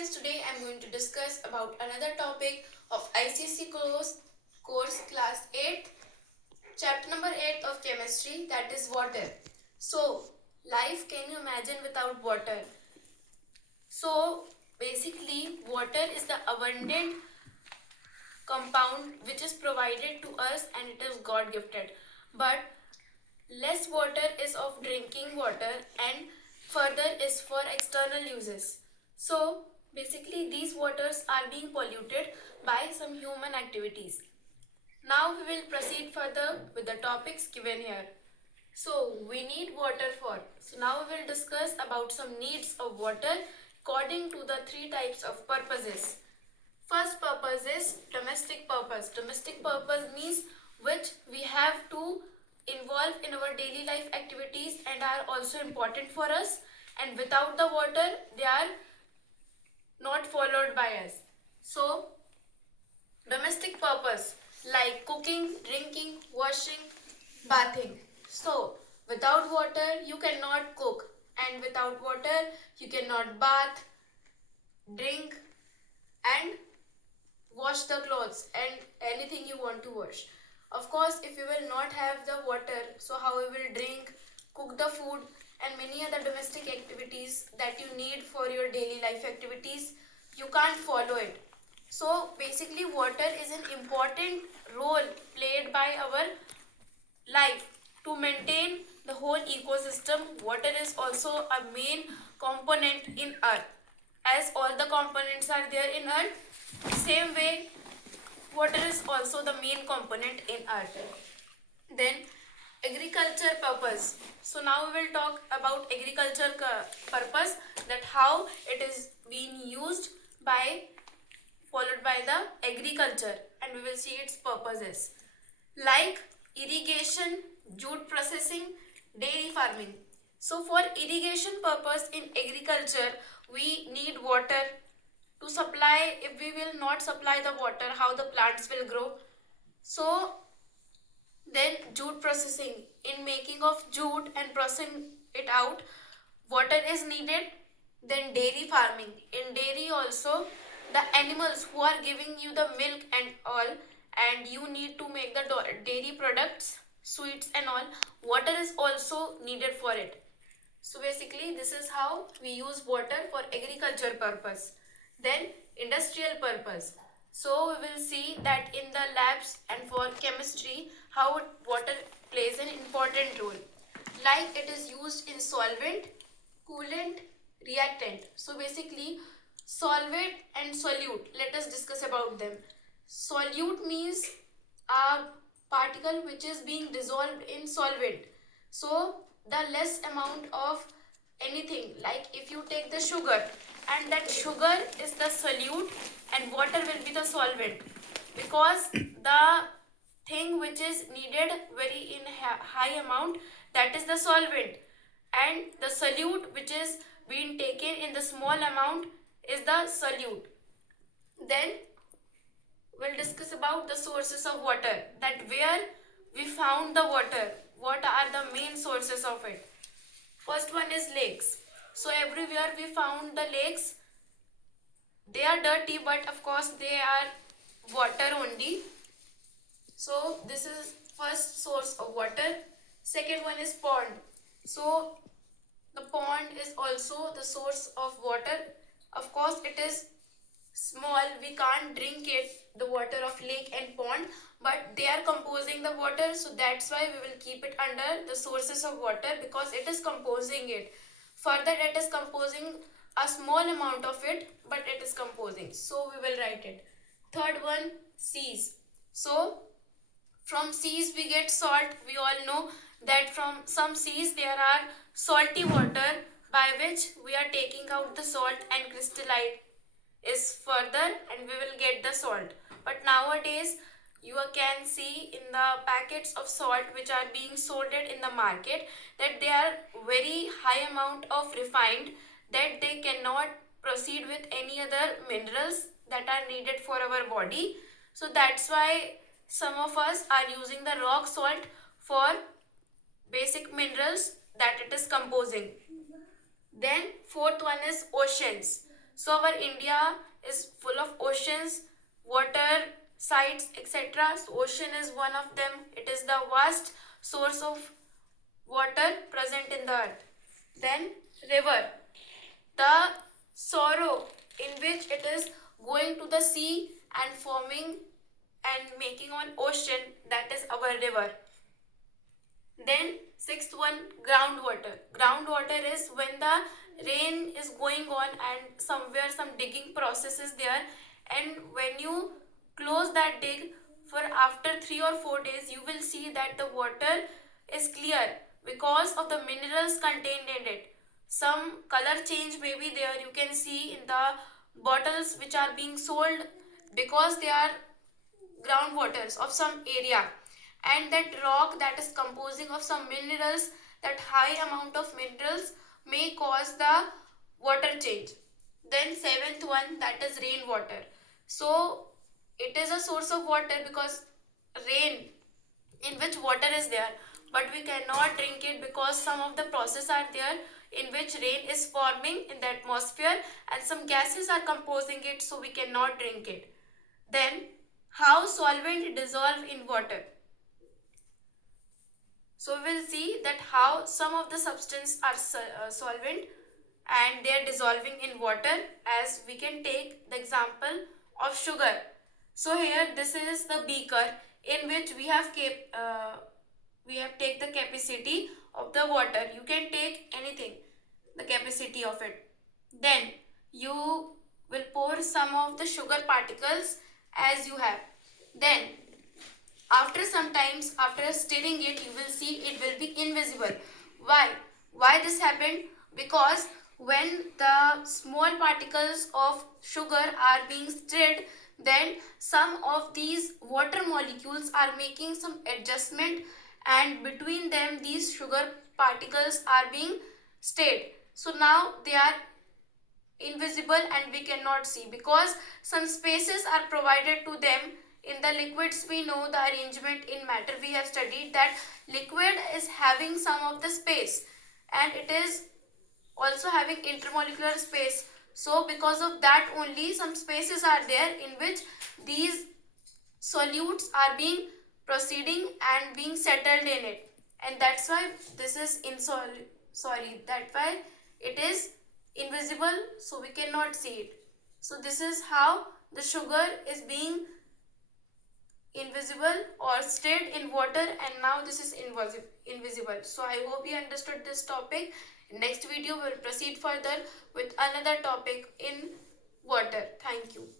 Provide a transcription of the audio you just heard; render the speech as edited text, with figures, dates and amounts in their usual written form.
friends, today I am going to discuss about another topic of Icse course class 8, chapter number 8 of chemistry, that is water. So, life, can you imagine without water? So, basically water is the abundant compound which is provided to us and it is God gifted. But less water is of drinking water and further is for external uses. So basically these waters are being polluted by some human activities. Now we will proceed further with the topics given here. So we need water for. So now we will discuss about some needs of water according to the three types of purposes. First purpose is domestic purpose. Domestic purpose means which we have to involve in our daily life activities and are also important for us, and without the water they are not followed by us. So domestic purpose like cooking, drinking, washing, bathing. So without water you cannot cook, and without water you cannot bath, drink and wash the clothes and anything you want to wash. Of course, if you will not have the water, so how you will drink, cook the food and many other domestic activities that you need for your daily life activities, you can't follow it. So basically water is an important role played by our life to maintain the whole ecosystem. Water is also a main component in earth. As all the components are there in earth, same way water is also the main component in earth. Then agriculture purpose. So now we will talk about agriculture purpose, that how it is being used by followed by the agriculture, and we will see its purposes like irrigation, jute processing, dairy farming. So for irrigation purpose in agriculture we need water to supply. If we will not supply the water, how the plants will grow? So then jute processing, in making of jute and processing it out, water is needed. Then dairy farming, in dairy also the animals who are giving you the milk and all, and you need to make the dairy products, sweets and all, water is also needed for it. So basically this is how we use water for agriculture purpose. Then industrial purpose. So we will see that in the labs and for chemistry how water plays an important role. Like it is used in solvent, coolant, reactant. So basically solvent and solute, let us discuss about them. Solute means a particle which is being dissolved in solvent. So the less amount of anything, like if you take the sugar and that sugar is the solute and water will be the solvent, because the thing which is needed very in high amount, that is the solvent, and the solute which is being taken in the small amount is the solute. Then we'll discuss about the sources of water, that where we found the water, what are the main sources of it. First one is lakes. So everywhere we found the lakes, they are dirty but of course they are water only. So this is first source of water. Second one is pond. So the pond is also the source of water. Of course it is small, we can't drink it, the water of lake and pond, but they are composing the water, so that's why we will keep it under the sources of water, because it is composing it. Further it is composing a small amount of it, but it is composing, so we will write it. Third one, seas. So from seas we get salt. We all know that from some seas there are salty water by which we are taking out the salt and crystalline is further and we will get the salt. But nowadays you can see in the packets of salt which are being sold in the market that they are very high amount of refined, that they cannot proceed with any other minerals that are needed for our body. So that's why some of us are using the rock salt for basic minerals that it is composing. Then fourth one is oceans. So our India is full of oceans, water sites, etc. So ocean is one of them. It is the vast source of water present in the earth. Then river, the sorrow in which it is going to the sea and forming and making an ocean, that is our river. Then sixth one, groundwater. Groundwater is when the rain is going on and somewhere some digging process is there, and when you close that dig for after 3 or 4 days, you will see that the water is clear because of the minerals contained in it. Some color change may be there, you can see in the bottles which are being sold, because they are groundwaters of some area, and that rock that is composing of some minerals, that high amount of minerals may cause the water change. Then seventh one, that is rainwater. So it is a source of water because rain in which water is there, but we cannot drink it because some of the process are there in which rain is forming in the atmosphere and some gases are composing it, so we cannot drink it. Then how solvent dissolve in water. So we will see that how some of the substance are solvent and they are dissolving in water, as we can take the example of sugar. So here this is the beaker in which we have take the capacity of the water. You can take anything, the capacity of it. Then you will pour some of the sugar particles as you have. Then after some times, after stirring it, you will see it will be invisible. Why this happened? Because when the small particles of sugar are being stirred, then some of these water molecules are making some adjustment, and between them these sugar particles are being stirred. So now they are invisible and we cannot see, because some spaces are provided to them. In the liquids, we know the arrangement in matter, we have studied that liquid is having some of the space and it is also having intermolecular space. So because of that only some spaces are there in which these solutes are being proceeding and being settled in it, and that's why this is that's why it is invisible, so we cannot see it. So this is how the sugar is being invisible or stirred in water, and now this is invisible. So I hope you understood this topic. In next video we'll proceed further with another topic in water. Thank you.